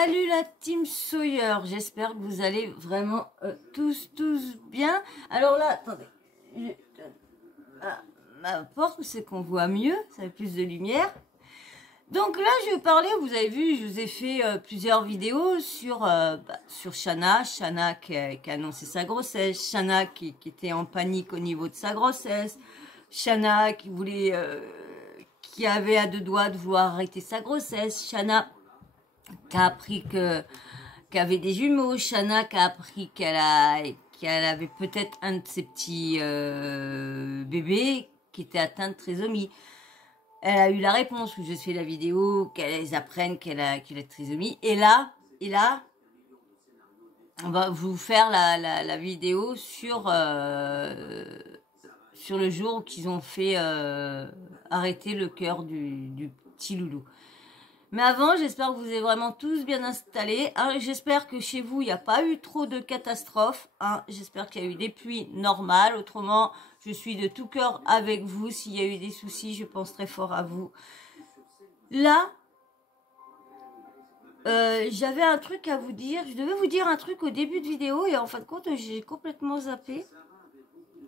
Salut la team Sawyer, j'espère que vous allez vraiment tous bien. Alors là, attendez, ma porte, c'est qu'on voit mieux, ça fait plus de lumière. Donc là, je vais parler, vous avez vu, je vous ai fait plusieurs vidéos sur Shana qui a annoncé sa grossesse, Shana qui était en panique au niveau de sa grossesse, Shana qui voulait, qui avait à deux doigts de vouloir arrêter sa grossesse, Shana qui a appris qu'elle avait des jumeaux, Shana qui a appris qu'elle avait peut-être un de ses petits bébés qui était atteint de trisomie. Elle a eu la réponse où je fais la vidéo, qu'elles apprennent qu'elle a trisomie. Et là, on va vous faire la vidéo sur le jour qu'ils ont fait arrêter le cœur du petit loulou. Mais avant, j'espère que vous êtes vraiment tous bien installés. Hein, j'espère que chez vous, il n'y a pas eu trop de catastrophes. Hein, j'espère qu'il y a eu des pluies normales. Autrement, je suis de tout cœur avec vous. S'il y a eu des soucis, je pense très fort à vous. Là, j'avais un truc à vous dire. Je devais vous dire un truc au début de vidéo et en fin de compte, j'ai complètement zappé.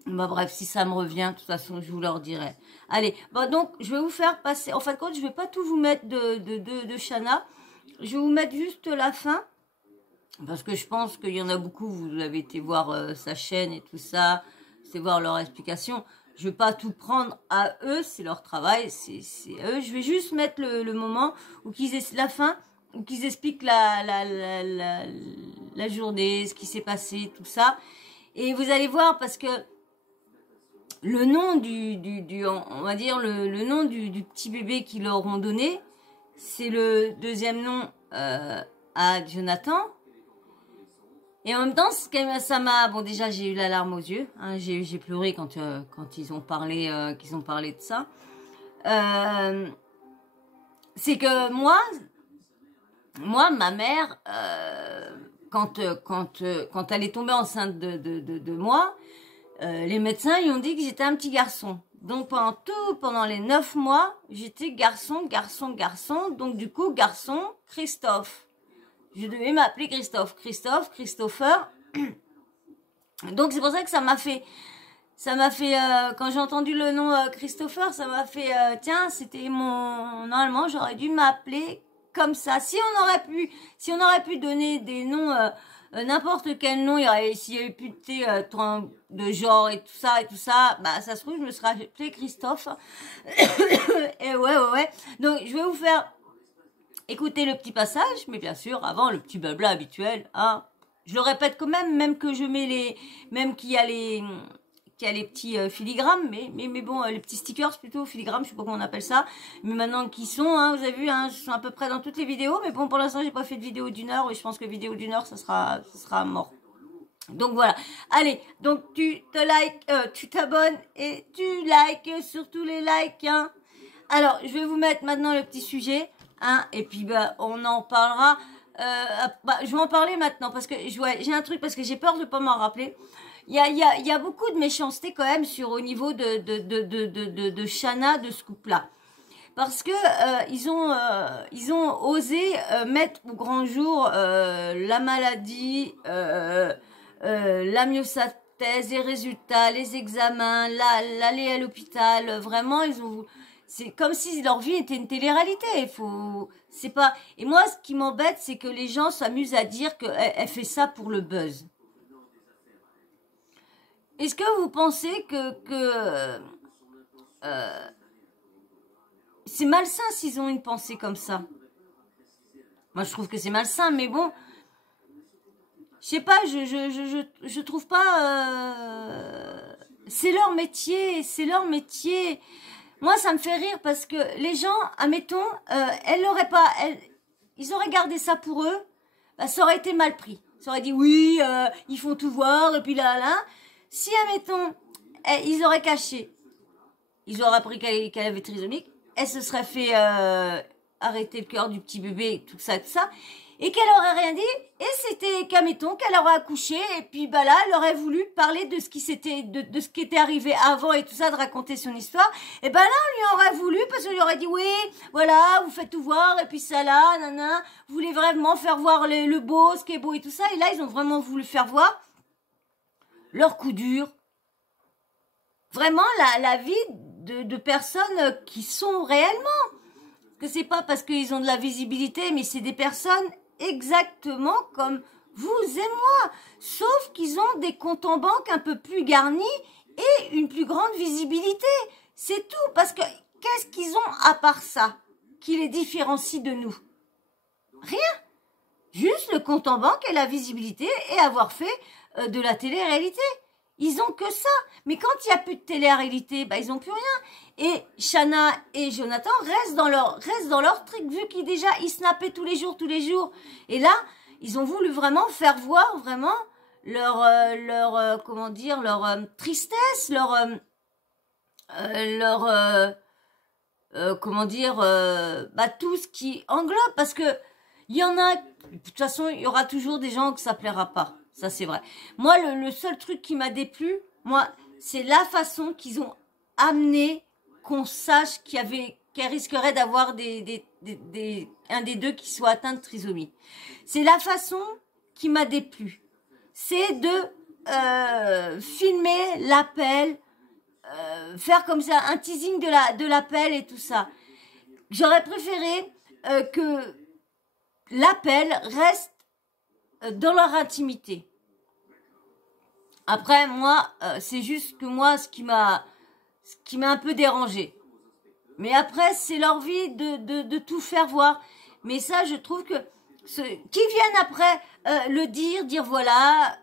Bah bref, si ça me revient, de toute façon, je vous le redirai. Allez, bon, donc, je vais vous faire passer... En fin de compte, je vais pas tout vous mettre de Shana. Je vais vous mettre juste la fin. Parce que je pense qu'il y en a beaucoup, vous avez été voir sa chaîne et tout ça. C'est voir leur explication. Je vais pas tout prendre à eux, c'est leur travail, c'est eux. Je vais juste mettre le moment où qu'ils la fin, où qu'ils expliquent la journée, ce qui s'est passé, tout ça. Et vous allez voir, parce que le nom on va dire le nom du petit bébé qu'ils leur ont donné, c'est le deuxième nom à Jonathan. Et en même temps, ça m'a, bon déjà j'ai eu la larme aux yeux, hein, j'ai pleuré quand ils ont parlé de ça. C'est que moi ma mère quand elle est tombée enceinte de moi. Les médecins ils ont dit que j'étais un petit garçon. Donc pendant les 9 mois, j'étais garçon. Donc du coup, garçon, Christophe. Je devais m'appeler Christopher. Donc c'est pour ça que ça m'a fait quand j'ai entendu le nom Christopher, ça m'a fait tiens, c'était normalement j'aurais dû m'appeler comme ça. Si on aurait pu donner des noms n'importe quel nom, s'il y avait plus de genre et tout ça, bah ça se trouve je me serais appelé Christophe. Et ouais. Donc je vais vous faire écouter le petit passage, mais bien sûr avant le petit blabla habituel, hein. Je le répète quand même que je mets même qu'il y a les petits filigrammes, mais bon, les petits stickers plutôt, filigrammes, je sais pas comment on appelle ça, mais maintenant qu'ils sont, hein, vous avez vu, hein, ils sont à peu près dans toutes les vidéos, mais bon, pour l'instant, j'ai pas fait de vidéo d'1 heure, et je pense que vidéo d'1 heure, ça sera mort. Donc voilà. Allez, donc tu t'abonnes et tu likes, surtout les likes, hein. Alors, je vais vous mettre maintenant le petit sujet, hein, et puis bah, on en parlera. Je vais en parler maintenant parce que j'ai un truc, parce que j'ai peur de pas m'en rappeler. Il y a beaucoup de méchanceté quand même au niveau de Shana, de ce couple-là. Parce que ils ont osé mettre au grand jour la maladie, la myostathèse, les résultats, les examens, l'aller à l'hôpital. Vraiment, c'est comme si leur vie était une télé-réalité. C'est pas. Et moi, ce qui m'embête, c'est que les gens s'amusent à dire qu'elle fait ça pour le buzz. Est-ce que vous pensez que c'est malsain s'ils ont une pensée comme ça? Moi, je trouve que c'est malsain, mais bon, je sais pas, je trouve pas. C'est leur métier. Moi, ça me fait rire parce que les gens, admettons, ils auraient gardé ça pour eux, bah, ça aurait été mal pris. Ça aurait dit oui, ils font tout voir et puis là. Si, admettons, ils auraient caché, ils auraient appris qu'elle avait trisomique, elle se serait fait arrêter le cœur du petit bébé, tout ça. et qu'elle aurait rien dit, et c'était qu'admettons qu'elle aurait accouché, et puis bah là, elle aurait voulu parler de ce qui s'était, de ce qui était arrivé avant et tout ça, de raconter son histoire, et ben là, on lui aurait voulu, parce qu'on lui aurait dit, oui, voilà, vous faites tout voir, et puis ça là, nanana, vous voulez vraiment faire voir le beau, ce qui est beau et tout ça, et là, ils ont vraiment voulu faire voir leur coup dur, vraiment la vie de personnes qui sont réellement, que c'est pas parce qu'ils ont de la visibilité, mais c'est des personnes exactement comme vous et moi, sauf qu'ils ont des comptes en banque un peu plus garnis et une plus grande visibilité. C'est tout, parce que qu'est-ce qu'ils ont à part ça qui les différencie de nous? Rien. Juste le compte en banque et la visibilité et avoir fait de la télé-réalité. Ils ont que ça. Mais quand il n'y a plus de télé-réalité, bah, ils n'ont plus rien. Et Shanna et Jonathan restent dans leur truc, vu qu'ils déjà, ils snappaient tous les jours. Et là, ils ont voulu vraiment faire voir vraiment comment dire, leur tristesse, comment dire, bah, tout ce qui englobe. Parce que il y en a, de toute façon, il y aura toujours des gens que ça plaira pas. Ça, c'est vrai. Moi, le seul truc qui m'a déplu, moi, c'est la façon qu'ils ont amené qu'on sache qu'elle risquerait d'avoir un des deux qui soit atteint de trisomie. C'est la façon qui m'a déplu. C'est de filmer l'appel, faire comme ça un teasing de l'appel et tout ça. J'aurais préféré que l'appel reste dans leur intimité. Après, moi, c'est juste que moi, ce qui m'a un peu dérangé. Mais après, c'est leur vie de tout faire voir. Mais ça, je trouve que qui viennent après le dire voilà,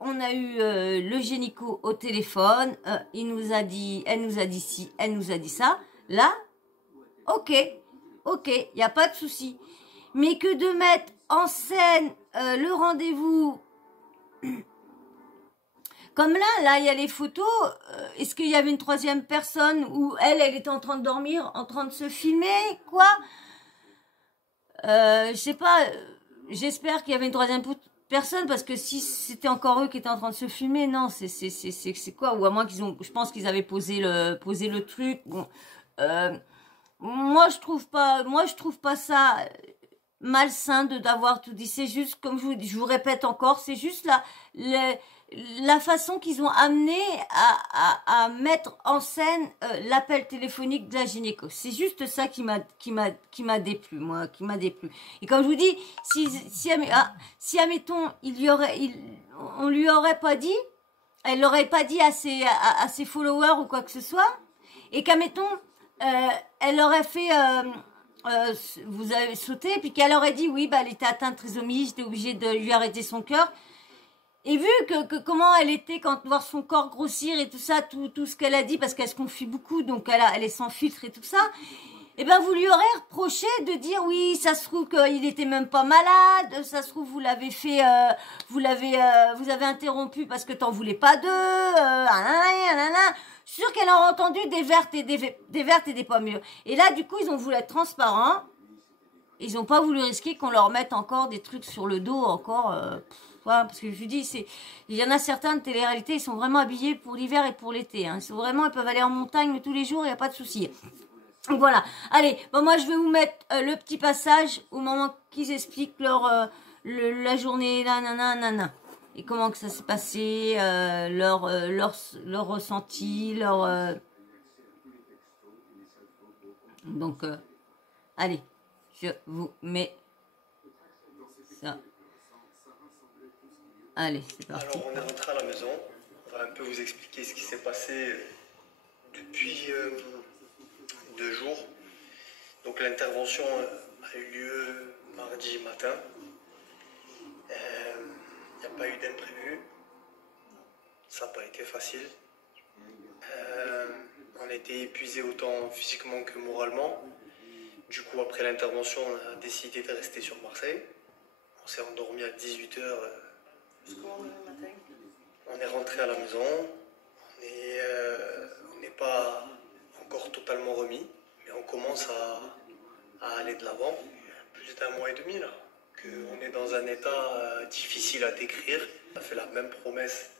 on a eu le gynéco au téléphone, elle nous a dit ci, elle nous a dit ça. Là, ok, il n'y a pas de souci. Mais que de mettre en scène le rendez-vous, comme là, il y a les photos, est-ce qu'il y avait une troisième personne où elle était en train de dormir, en train de se filmer, quoi? Je sais pas, j'espère qu'il y avait une troisième personne, parce que si c'était encore eux qui étaient en train de se filmer, non, c'est quoi? Ou à moins je pense qu'ils avaient posé le truc, bon, moi je trouve pas ça malsain d'avoir tout dit. C'est juste, comme je vous répète encore, c'est juste la façon qu'ils ont amené à mettre en scène l'appel téléphonique de la gynéco. C'est juste ça qui m'a déplu, moi, qui m'a déplu. Et comme je vous dis, si admettons, on lui aurait pas dit, elle l'aurait pas dit à ses followers ou quoi que ce soit, et qu'admettons, elle aurait fait vous avez sauté, puis qu'elle aurait dit oui, bah elle était atteinte de trisomie, j'étais obligée de lui arrêter son cœur. Et vu que comment elle était quand voir son corps grossir et tout ça, tout ce qu'elle a dit, parce qu'elle se confie beaucoup, donc elle est sans filtre et tout ça, et ben vous lui aurez reproché de dire oui, ça se trouve qu'il était même pas malade, ça se trouve vous l'avez fait, vous avez interrompu parce que t'en voulais pas d'eux, je suis sûre qu'elle a entendu des vertes et des pas mûres. Et là, du coup, ils ont voulu être transparents. Ils n'ont pas voulu risquer qu'on leur mette encore des trucs sur le dos, encore. Voilà, parce que je vous dis, il y en a certains de télé-réalité, ils sont vraiment habillés pour l'hiver et pour l'été. Hein. Ils peuvent aller en montagne tous les jours, il n'y a pas de souci. Donc voilà. Allez, bon, moi je vais vous mettre le petit passage au moment qu'ils expliquent la journée, nanana. Et comment que ça s'est passé, leur ressenti, Donc, allez, je vous mets ça. Allez, c'est parti. Alors, on est rentré à la maison. On va un peu vous expliquer ce qui s'est passé depuis 2 jours. Donc, l'intervention a eu lieu mardi matin. Il n'y a pas eu d'imprévu. Ça n'a pas été facile. On a été épuisé autant physiquement que moralement. Du coup, après l'intervention, on a décidé de rester sur Marseille. On s'est endormi à 18h. On est rentré à la maison. On n'est pas encore totalement remis, mais on commence à aller de l'avant. Plus d'un mois et demi là, qu'on dans un état difficile à décrire. On a fait la même promesse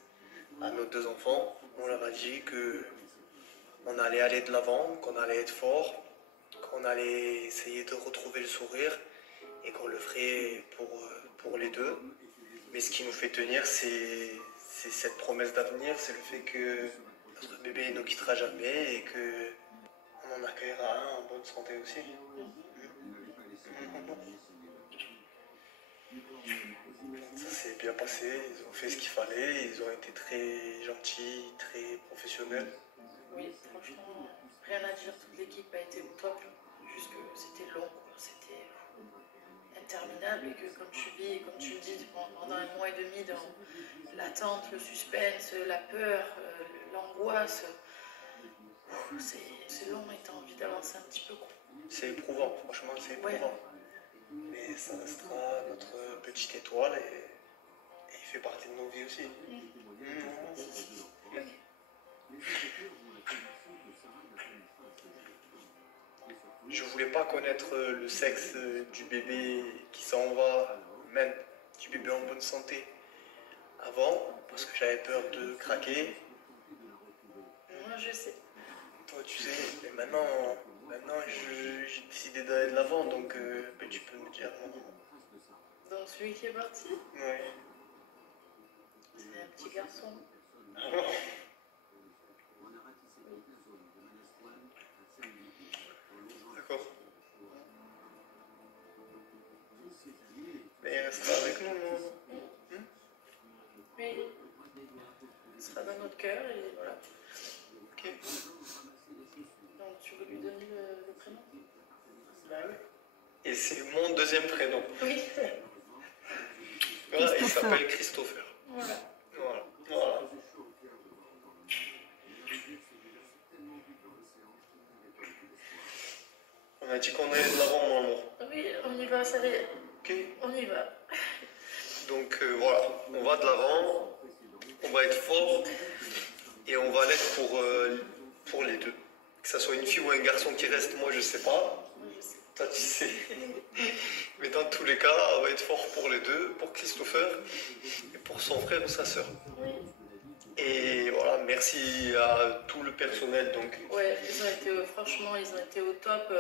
à nos 2 enfants. On leur a dit qu'on allait aller de l'avant, qu'on allait être fort, qu'on allait essayer de retrouver le sourire et qu'on le ferait pour les 2. Mais ce qui nous fait tenir, c'est cette promesse d'avenir, c'est le fait que notre bébé ne nous quittera jamais et qu'on en accueillera un en bonne santé aussi. Ça s'est bien passé, ils ont fait ce qu'il fallait, ils ont été très gentils, très professionnels. Oui, franchement, rien à dire, toute l'équipe a été au top, juste que c'était long, c'était interminable et que comme tu le dis, pendant 1 mois et demi dans l'attente, le suspense, la peur, l'angoisse, c'est long et t'as envie d'avancer un petit peu. C'est éprouvant, franchement c'est éprouvant. Ouais. Mais ça restera notre petite étoile et il fait partie de nos vies aussi. Je voulais pas connaître le sexe du bébé qui s'en va, même du bébé en bonne santé, avant, parce que j'avais peur de craquer. Moi je sais. Toi tu sais, mais maintenant j'ai décidé d'aller de l'avant, donc tu peux me dire non. Donc celui qui est parti? Oui. C'est un petit garçon. D'accord. Mais il restera avec nous, non? Oui. Il sera dans notre cœur et voilà. Ok. Donc tu veux lui donner le prénom? Bah oui. Et c'est mon 2e prénom. Oui. Voilà, il s'appelle Christopher. Voilà. Voilà. On a dit qu'on allait de l'avant, mon amour. Oui, on y va, ça y est. Ok. On y va. Donc voilà, on va de l'avant, on va être fort et on va l'être pour les 2. Que ça soit une fille ou un garçon qui reste, moi je sais pas. Toi tu sais. Mais dans tous les cas, on va être fort pour les 2, pour Christopher et pour son frère ou sa sœur. Oui. Et voilà, merci à tout le personnel. Donc. Ouais, franchement, ils ont été au top,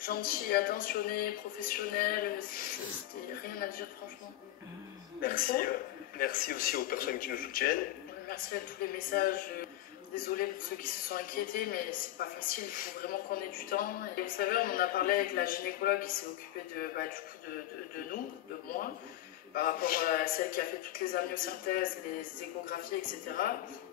gentils, attentionnés, professionnels, c'était rien à dire franchement. Merci aussi aux personnes qui nous soutiennent. Merci à tous les messages. Désolée pour ceux qui se sont inquiétés, mais c'est pas facile, il faut vraiment qu'on ait du temps. Et vous savez, on en a parlé avec la gynécologue qui s'est occupée de nous, de moi, par rapport à celle qui a fait toutes les amniosynthèses, les échographies, etc.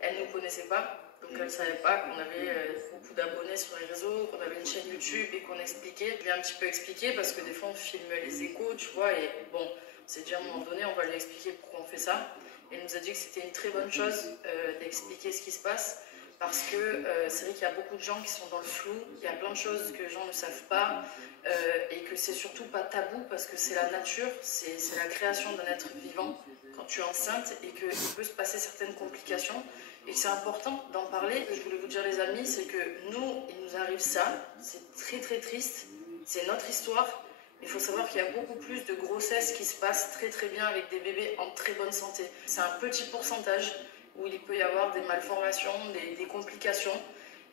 Elle ne nous connaissait pas, donc elle ne savait pas qu'on avait beaucoup d'abonnés sur les réseaux, qu'on avait une chaîne YouTube et qu'on expliquait. Je lui ai un petit peu expliqué parce que des fois on filme les échos, tu vois, et bon, on s'est dit à un moment donné, on va lui expliquer pourquoi on fait ça. Elle nous a dit que c'était une très bonne chose d'expliquer ce qui se passe. Parce que c'est vrai qu'il y a beaucoup de gens qui sont dans le flou, il y a plein de choses que les gens ne savent pas et que c'est surtout pas tabou parce que c'est la nature, c'est la création d'un être vivant quand tu es enceinte et qu'il peut se passer certaines complications et c'est important d'en parler. Je voulais vous dire les amis, c'est que nous, il nous arrive ça, c'est très très triste, c'est notre histoire. Il faut savoir qu'il y a beaucoup plus de grossesses qui se passent très très bien avec des bébés en très bonne santé. C'est un petit pourcentage où il peut y avoir des malformations, des complications,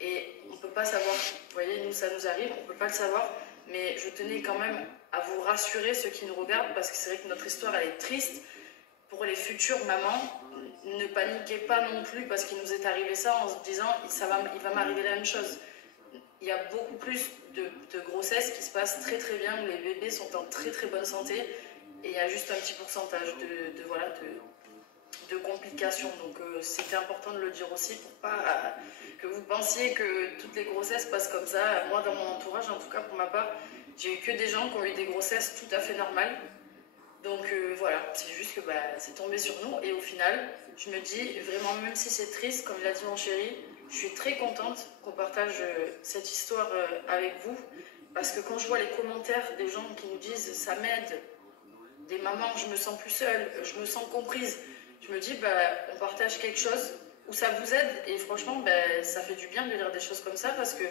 et on ne peut pas savoir. Vous voyez, nous, ça nous arrive, on ne peut pas le savoir, mais je tenais quand même à vous rassurer, ceux qui nous regardent, parce que c'est vrai que notre histoire, elle est triste. Pour les futures mamans, ne paniquez pas non plus, parce qu'il nous est arrivé ça en se disant, il va m'arriver la même chose. Il y a beaucoup plus de grossesses qui se passent très très bien, où les bébés sont en très très bonne santé, et il y a juste un petit pourcentage de complications, donc c'était important de le dire aussi pour pas que vous pensiez que toutes les grossesses passent comme ça. Moi dans mon entourage, en tout cas pour ma part, j'ai eu que des gens qui ont eu des grossesses tout à fait normales, donc voilà, c'est juste que c'est tombé sur nous et au final je me dis vraiment, même si c'est triste comme l'a dit mon chéri, je suis très contente qu'on partage cette histoire avec vous, parce que quand je vois les commentaires des gens qui nous disent ça m'aide, des mamans, je me sens plus seule, je me sens comprise, je me dis, on partage quelque chose où ça vous aide et franchement, ça fait du bien de lire des choses comme ça parce que,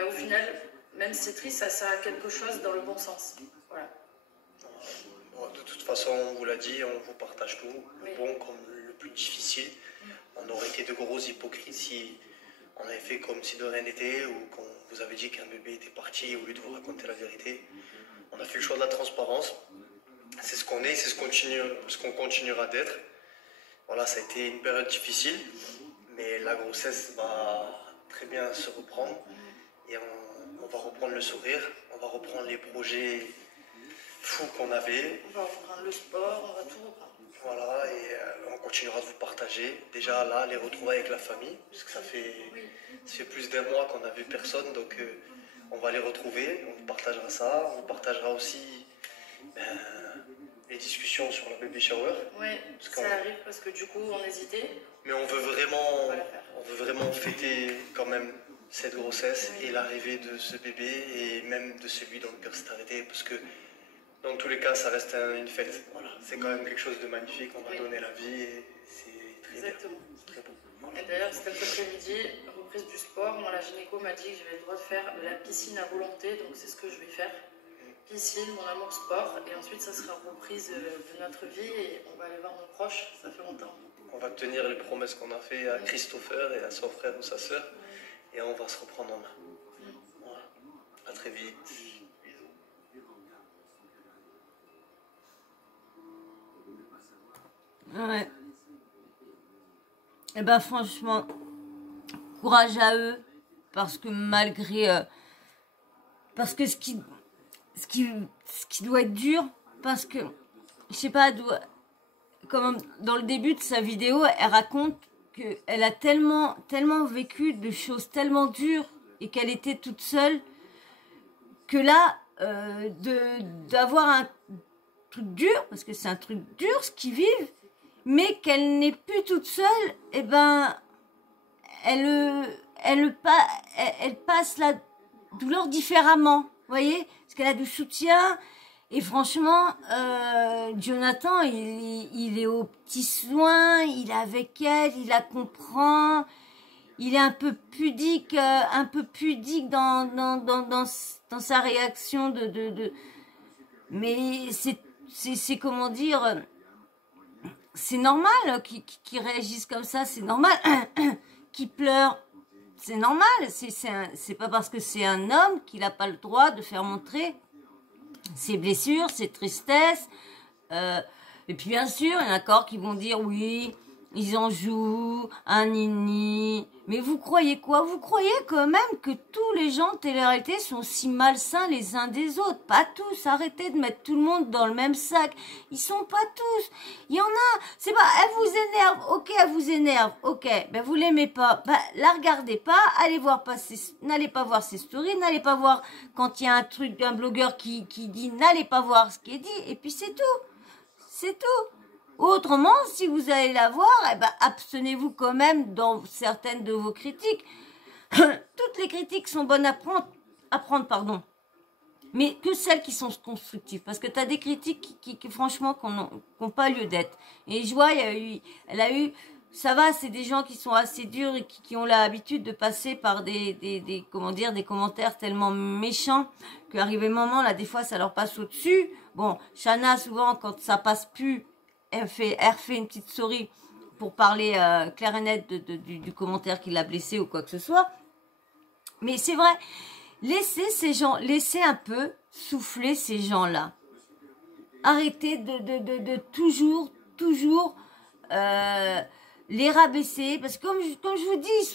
au final, même si c'est triste, ça sert à quelque chose dans le bon sens. Voilà. Bon, de toute façon, on vous l'a dit, on vous partage tout, Oui. le bon comme le plus difficile. On aurait été de gros hypocrites si on avait fait comme si de rien n'était ou qu'on vous avait dit qu'un bébé était parti au lieu de vous raconter la vérité. On a fait le choix de la transparence. C'est ce qu'on est, c'est ce qu'on continuera d'être. Voilà, ça a été une période difficile, mais la grossesse va très bien se reprendre et on va reprendre le sourire, on va reprendre les projets fous qu'on avait. On va reprendre le sport, on va tout reprendre. Voilà, et on continuera de vous partager. Déjà là, les retrouvailles avec la famille, parce que ça fait plus d'un mois qu'on n'a vu personne, donc on va les retrouver, on vous partagera ça, on vous partagera aussi les discussions sur la baby shower. Oui, ça arrive parce que du coup on hésitait. Mais on veut vraiment fêter quand même cette grossesse et l'arrivée de ce bébé et même de celui dont le cœur s'est arrêté, parce que dans tous les cas ça reste une fête. Voilà. C'est quand même quelque chose de magnifique, on va donner la vie et c'est très Exactement. bien. Très beau. Voilà. Et d'ailleurs cet après-midi, reprise du sport, moi la gynéco m'a dit que j'avais le droit de faire la piscine à volonté, donc c'est ce que je vais faire. Piscine, mon amour sport, et ensuite ça sera reprise de notre vie et on va aller voir nos proches, ça fait longtemps. On va tenir les promesses qu'on a fait à Christopher et à son frère ou sa sœur et on va se reprendre en main. Voilà. À très vite. Ouais. Et ben franchement, courage à eux, parce que malgré... parce que ce qui doit être dur, parce que, je sais pas, comme dans le début de sa vidéo, elle raconte qu'elle a tellement vécu de choses tellement dures et qu'elle était toute seule, que là, d'avoir un truc dur, parce que c'est un truc dur ce qu'ils vivent, mais qu'elle n'est plus toute seule, et ben, elle passe la douleur différemment, vous voyez, parce qu'elle a du soutien. Et franchement, Jonathan, il est aux petits soins, il est avec elle, il la comprend, il est un peu pudique dans sa réaction mais c'est comment dire, c'est normal qu'il réagisse comme ça, c'est normal qu'il pleure. C'est normal, c'est pas parce que c'est un homme qu'il n'a pas le droit de faire montrer ses blessures, ses tristesses. Et puis bien sûr, il y en a encore qui vont dire oui, ils en jouent, un nini. Mais vous croyez quoi? Vous croyez quand même que tous les gens de télé-réalité sont si malsains les uns des autres? Pas tous, arrêtez de mettre tout le monde dans le même sac. Ils sont pas tous. Il y en a, c'est pas, elle vous énerve, ok, elle vous énerve, ok, ben vous l'aimez pas, ben la regardez pas, n'allez pas voir ses stories, n'allez pas voir quand il y a un truc d'un blogueur qui dit, n'allez pas voir ce qui est dit, et puis c'est tout. C'est tout. Autrement, si vous allez la voir, eh ben, abstenez-vous quand même dans certaines de vos critiques. Toutes les critiques sont bonnes à prendre, mais que celles qui sont constructives. Parce que tu as des critiques qui franchement, n'ont pas lieu d'être. Et je vois, ça va, c'est des gens qui sont assez durs et qui ont l'habitude de passer par des commentaires tellement méchants qu'arrivé le moment, là, des fois, ça leur passe au-dessus. Bon, Shana, souvent, quand ça passe plus, elle fait une petite story pour parler clair et net du commentaire qui l'a blessé ou quoi que ce soit. Mais c'est vrai, laissez un peu souffler ces gens-là. Arrêtez de toujours les rabaisser, parce que comme je vous dis,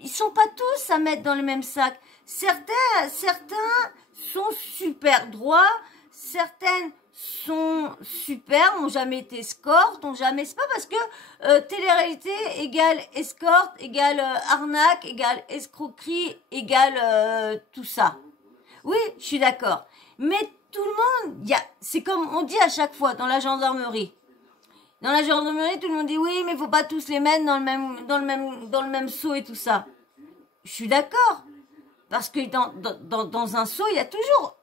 ils sont pas tous à mettre dans le même sac. Certains sont super droits, certaines sont super, ont jamais été escortes, c'est pas parce que télé-réalité égale escorte, égale arnaque, égale escroquerie, égale tout ça. Oui, je suis d'accord. Mais tout le monde, c'est comme on dit à chaque fois dans la gendarmerie. Dans la gendarmerie, tout le monde dit oui, mais faut pas tous les mettre dans le même seau et tout ça. Je suis d'accord. Parce que dans un seau, il y a toujours,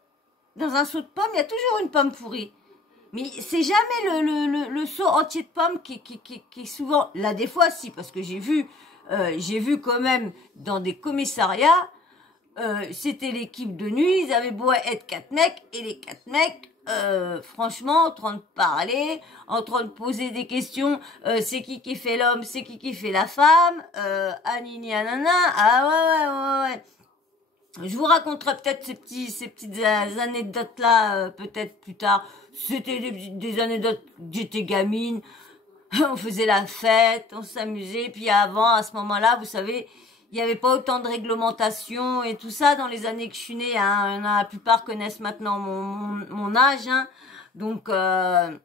dans un seau de pommes, il y a toujours une pomme pourrie. Mais c'est jamais le seau entier de pommes qui est souvent, là des fois si, parce que j'ai vu quand même dans des commissariats, c'était l'équipe de nuit, ils avaient beau être 4 mecs, et les 4 mecs, franchement, en train de parler, en train de poser des questions, c'est qui fait l'homme, c'est qui fait la femme, anini anana, ah ouais. Je vous raconterai peut-être ces petites anecdotes-là, peut-être plus tard. C'était des anecdotes, j'étais gamine, on faisait la fête, on s'amusait, puis avant, à ce moment-là, vous savez, il n'y avait pas autant de réglementation et tout ça dans les années que je suis née, hein. La plupart connaissent maintenant mon âge, hein. Donc, avant,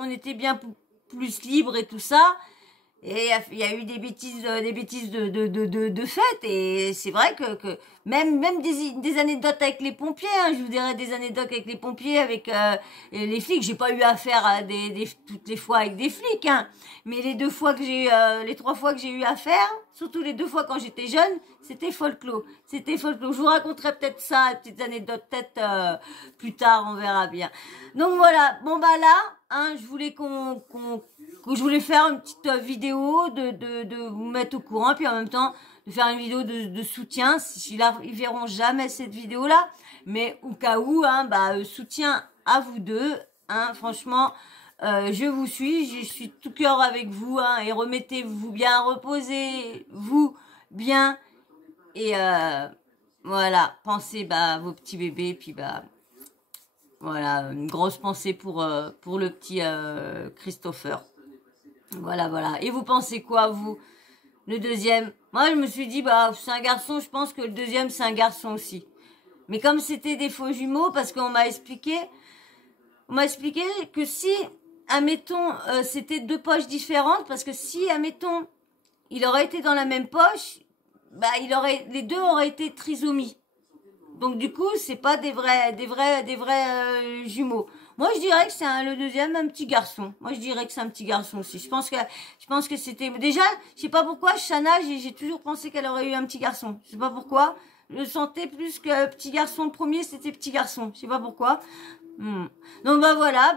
on était bien plus libre et tout ça. Et il y a eu des bêtises de fête. Et c'est vrai que même des anecdotes avec les pompiers, hein, je vous dirais des anecdotes avec les pompiers, avec les flics. J'ai pas eu affaire à toutes les fois avec des flics, hein. Mais les 3 fois que j'ai eu affaire, surtout les 2 fois quand j'étais jeune, c'était folklore. Je vous raconterai peut-être ça, petites anecdotes, peut-être plus tard, on verra bien. Donc voilà. Bon bah là, hein, je voulais je voulais faire une petite vidéo de vous mettre au courant, puis en même temps de faire une vidéo de soutien. Ils verront jamais cette vidéo là, mais au cas où, hein, soutien à vous deux, hein, franchement, je vous suis, je suis tout cœur avec vous, hein, et remettez-vous bien, reposez-vous bien, et voilà, pensez à vos petits bébés, puis voilà, une grosse pensée pour le petit Christopher. Voilà. Et vous pensez quoi, vous? Le deuxième? Moi, je me suis dit, c'est un garçon, je pense que le deuxième, c'est un garçon aussi. Mais comme c'était des faux jumeaux, parce qu'on m'a expliqué que si, admettons, c'était 2 poches différentes, parce que si, admettons, il aurait été dans la même poche, les 2 auraient été trisomies. Donc du coup, c'est pas des vrais jumeaux. Moi, je dirais que c'est le deuxième, un petit garçon. Moi, je dirais que c'est un petit garçon aussi. Je pense que c'était déjà, je sais pas pourquoi, Shana, j'ai toujours pensé qu'elle aurait eu un petit garçon. Je sais pas pourquoi. Je sentais plus que petit garçon. Le premier, c'était petit garçon. Je sais pas pourquoi. Donc voilà,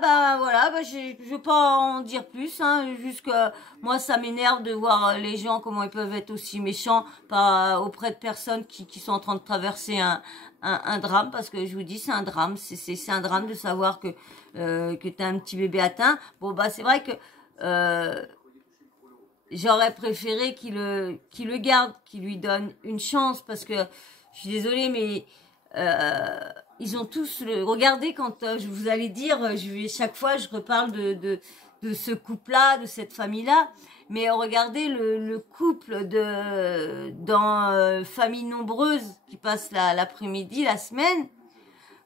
je veux pas en dire plus, hein, juste que moi ça m'énerve de voir les gens comment ils peuvent être aussi méchants auprès de personnes qui sont en train de traverser un drame, parce que je vous dis c'est un drame, c'est un drame de savoir que t'as un petit bébé atteint. Bon c'est vrai que j'aurais préféré qu'il le garde, qu'il lui donne une chance, parce que je suis désolée, mais ils ont tous regardez, quand je vous allais dire, chaque fois je reparle de ce couple-là, de cette famille-là, mais regardez le couple dans Famille Nombreuse qui passe l'après-midi, la semaine.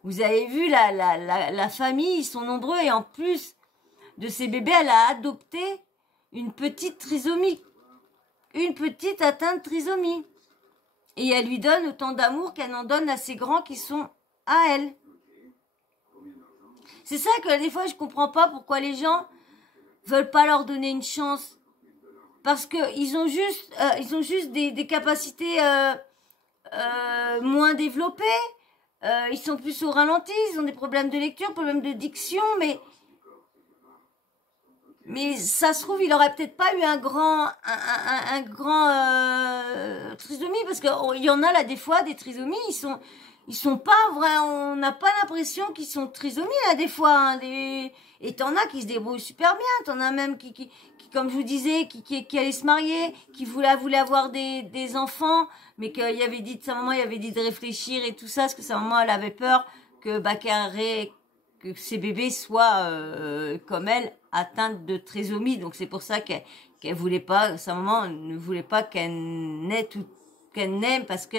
Vous avez vu la famille, ils sont nombreux, et en plus de ces bébés, elle a adopté une petite trisomie, une petite atteinte de trisomie. Et elle lui donne autant d'amour qu'elle en donne à ses grands qui sont à elle. C'est ça que des fois je comprends pas pourquoi les gens veulent pas leur donner une chance. Parce que ils ont juste des capacités moins développées. Ils sont plus au ralenti, ils ont des problèmes de lecture, problèmes de diction, mais ça se trouve, il aurait peut-être pas eu un grand trisomie, parce qu'il y en a là des fois des trisomies, ils sont pas vrais, on n'a pas l'impression qu'ils sont trisomies là des fois, hein, et t'en as qui se débrouillent super bien, t'en as même qui comme je vous disais, qui allait se marier, qui voulait avoir des enfants, mais sa maman il avait dit de réfléchir et tout ça, parce que sa maman elle avait peur que que ses bébés soient comme elle, atteintes de trisomie. Donc c'est pour ça qu'elle voulait pas, sa maman ne voulait pas qu'elle naisse, parce que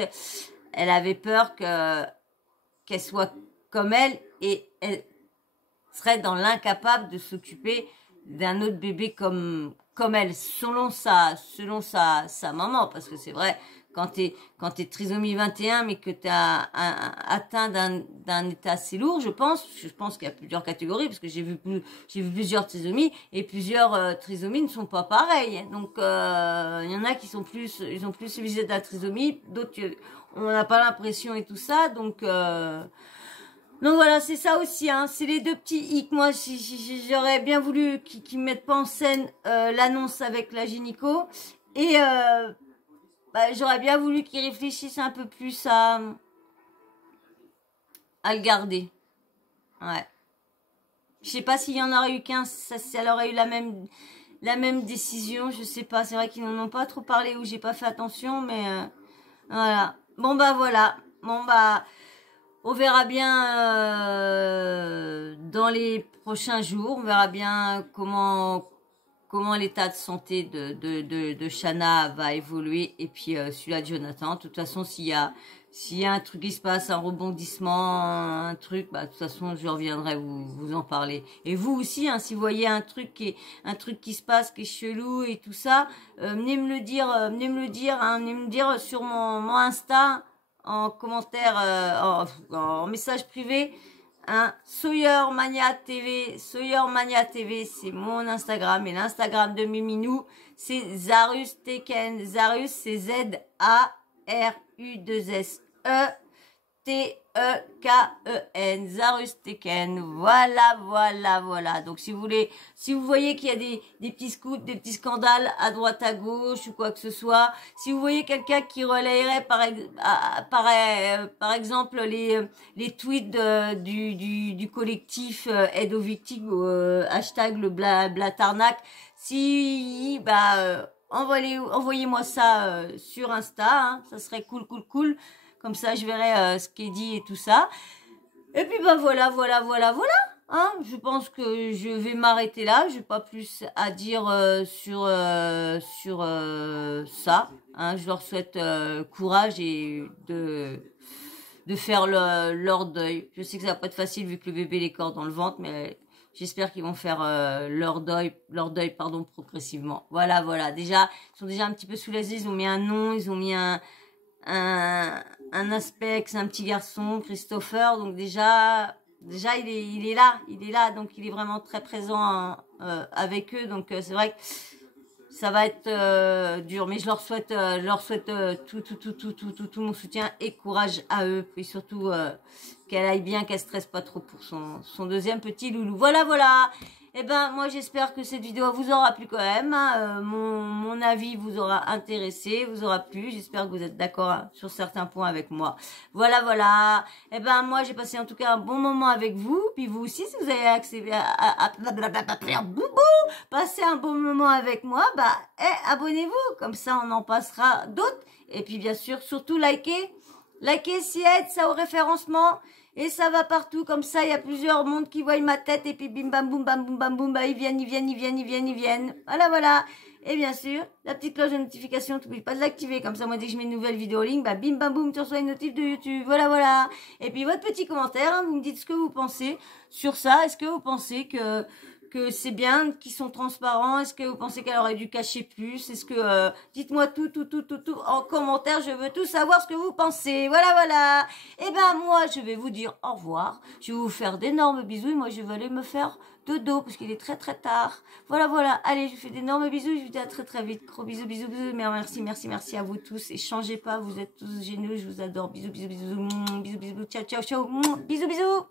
elle avait peur qu'elle soit comme elle, et elle serait dans l'incapable de s'occuper d'un autre bébé comme elle, selon sa maman, parce que c'est vrai, quand t'es trisomie 21, mais que t'as atteint d'un état assez lourd, je pense qu'il y a plusieurs catégories, parce que j'ai vu plusieurs trisomies, et plusieurs trisomies ne sont pas pareilles. Donc il y en a qui ils ont plus visé de la trisomie, d'autres on n'a pas l'impression et tout ça, donc voilà, c'est ça aussi, hein. C'est les 2 petits hic. Moi, j'aurais bien voulu qu'ils mettent pas en scène l'annonce avec la gynéco, et j'aurais bien voulu qu'ils réfléchissent un peu plus à à le garder. Ouais. Je sais pas s'il y en aurait eu qu'un, ça, si elle aurait eu la même décision, je sais pas. C'est vrai qu'ils n'en ont pas trop parlé ou j'ai pas fait attention, mais voilà. Bon bah voilà. Bon bah on verra bien dans les prochains jours. On verra bien comment l'état de santé de Shanna va évoluer et puis celui-là de Jonathan. De toute façon, s'il y a un truc qui se passe, un rebondissement, un truc, bah de toute façon, je reviendrai vous en parler. Et vous aussi, hein, si vous voyez un truc qui se passe, qui est chelou et tout ça, venez me le dire, venez me le dire sur mon Insta en commentaire, en message privé. Hein, Sawyer Mania TV, c'est mon Instagram et l'Instagram de Miminou, c'est Zarus Teken. Zarus, c'est Z-A-R-U-2-S-E T-E-K-E-N, Zarus Teken. Voilà. Donc si vous voyez qu'il y a des petits scouts, des petits scandales à droite à gauche ou quoi que ce soit, si vous voyez quelqu'un qui relayerait par exemple les tweets du collectif Aide aux victimes, hashtag le Blatarnac, si envoyez-moi ça sur Insta, hein, ça serait cool. Comme ça, je verrai ce qui est dit et tout ça. Et puis, bah voilà. Hein, je pense que je vais m'arrêter là. Je n'ai pas plus à dire sur ça. Hein, je leur souhaite courage et de faire leur deuil. Je sais que ça va pas être facile vu que le bébé les corps dans le ventre, mais j'espère qu'ils vont faire leur deuil, progressivement. Voilà. Déjà, ils sont déjà un petit peu soulagés. Ils ont mis un nom, ils ont mis un aspect, c'est un petit garçon, Christopher, donc déjà il est là, donc il est vraiment très présent avec eux, donc c'est vrai que ça va être dur, mais je leur souhaite tout mon soutien et courage à eux, et surtout qu'elle aille bien, qu'elle stresse pas trop pour son deuxième petit loulou. Voilà. Eh ben, moi, j'espère que cette vidéo vous aura plu quand même. Hein. Mon avis vous aura intéressé, vous aura plu. J'espère que vous êtes d'accord sur certains points avec moi. Voilà. Eh ben, moi, j'ai passé en tout cas un bon moment avec vous. Puis vous aussi, si vous avez accédé à passer un bon moment avec moi, bah, abonnez-vous. Comme ça, on en passera d'autres. Et puis, bien sûr, surtout likez si aide ça au référencement. Et ça va partout, comme ça, il y a plusieurs mondes qui voient ma tête, et puis bim bam boum, bah, ils viennent. Voilà. Et bien sûr, la petite cloche de notification, n'oublie pas de l'activer, comme ça, moi, dès que je mets une nouvelle vidéo en ligne, bah, bim bam boum, tu reçois une notif de YouTube. Voilà. Et puis, votre petit commentaire, hein, vous me dites ce que vous pensez sur ça. Est-ce que vous pensez que c'est bien qu'ils sont transparents? Est-ce que vous pensez qu'elle aurait dû cacher plus? Est-ce que dites-moi tout en commentaire, je veux tout savoir ce que vous pensez. Voilà. Et ben moi je vais vous dire au revoir. Je vais vous faire d'énormes bisous et moi je vais aller me faire dodo parce qu'il est très tard. Voilà. Allez, je vous fais d'énormes bisous, je vous dis à très vite. Gros bisous. Mais merci à vous tous et changez pas, vous êtes tous géniaux, je vous adore. Bisous. Ciao. Bisous.